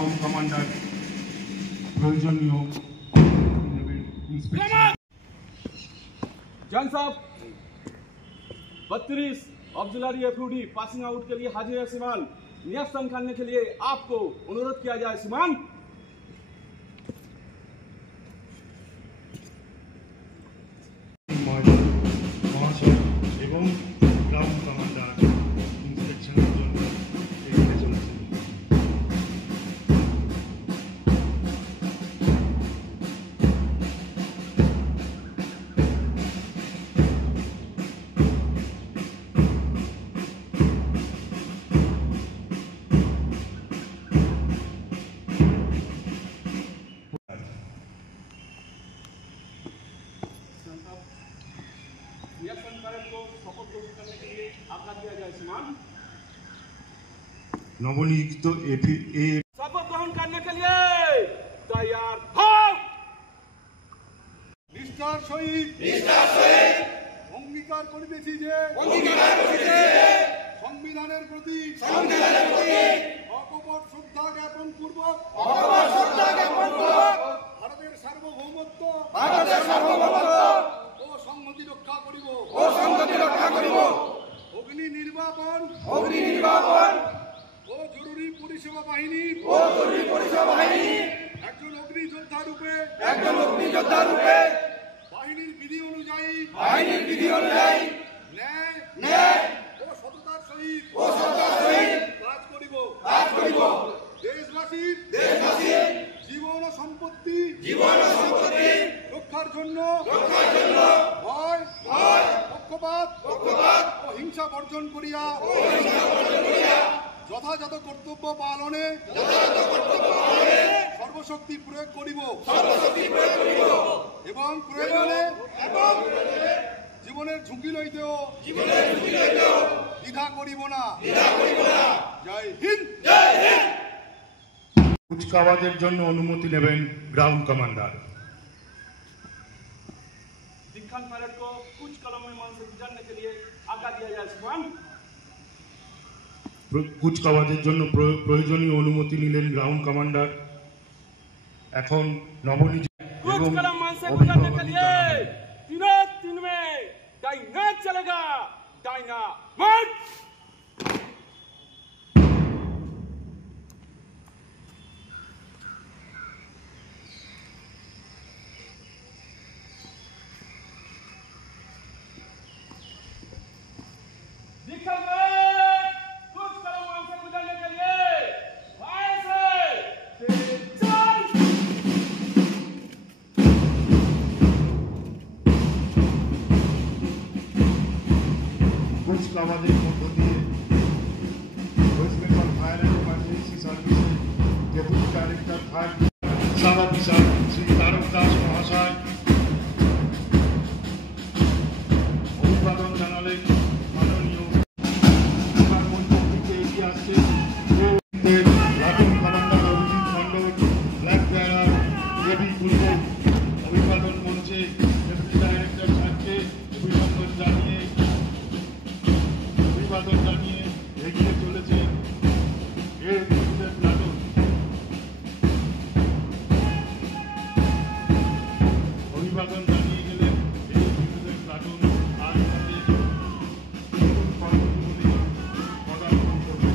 Ground commander প্রয়োজনীয় John साहब 32 auxiliary एफयूडी passing out के लिए हाजिर है श्रीमान। नियस्तान करने के लिए आपको अनुरोध किया जाए श्रीमान। মহাশয় এবং গ্রাউন্ড কমান্ডার ইন্সপেকশনের জন্য এগিয়ে চলেছে। नियस्तान परेड को सफल करने के लिए आज्ञा दिया जाए श्रीमान। নবনিযুক্ত शपथ ग्रहण करने के लिए तैयार हो। নিষ্ঠার সহিত অঙ্গীকার করিতেছি যে সংবিধানের প্রতি অকপট শ্রদ্ধা জ্ঞাপন পূর্বক ভারতের সার্বভৌমত্ব ও সংহতি রক্ষা করিব। অগ্নি নির্বাপন ও জরুরি পরিষেবা বাহিনী একজন অগ্নি যোদ্ধা রূপে বাহিনীর বিধি অনুযায়ী ন্যায় ও সততার সহিত কাজ করিব। দেশবাসীর জীবন ও সম্পত্তি রক্ষার জন্য ভয় পক্ষপাত ও হিংসা বর্জন করিয়া যথাযথ কর্তব্য পালনে সর্বশক্তি প্রয়োগ করিব এবং প্রয়োজনে জীবনের ঝুঁকি লইতেও দ্বিধা করিব না। জয় হিন্দ। কুচকাওয়াজের জন্য অনুমতি নেবেন গ্রাউন্ড কমান্ডার। दीक्षांत परेड को कुछ कलम में मन से गुजारने के लिए आज्ञा दिया जाए श्रीमान। কুচকাওয়াজের জন্য প্রয়োজনীয় অনুমতি নিলেন গ্রাউন্ড কমান্ডার। এখন कुछ कलम मन से गुजारने के लिए तीनों दिन में डायनामाइट चलेगा। डायनामाइट। दीक्षांत परेड कुछ कलम मन से गुजारने के लिए फायर से चल। কুচকাওয়াজের মধ্য দিয়ে West Bengal fire and emergency সার্ভিসের deputy director fire sub officer Shri Tarak Das মহাশয় অভিবাদন জানালেন। মাননীয় মন্ত্রীকে এগিয়ে আসছে লাটন commander Abhijit Mondal, black bearer দেবী পূর্ব অভিবাদন মঞ্চে ডেপুটি ডাইরেক্টর সাহেবকে অভিবাদন জানিয়ে এগিয়ে চলেছে এর বিরুদ্ধে প্লাটুন। অভিবাদন জানিয়ে গেলেন এই বিরুদ্ধে প্লাটুন আজ তাদের নতুন কর্মগুলি পদার্পণ করবে।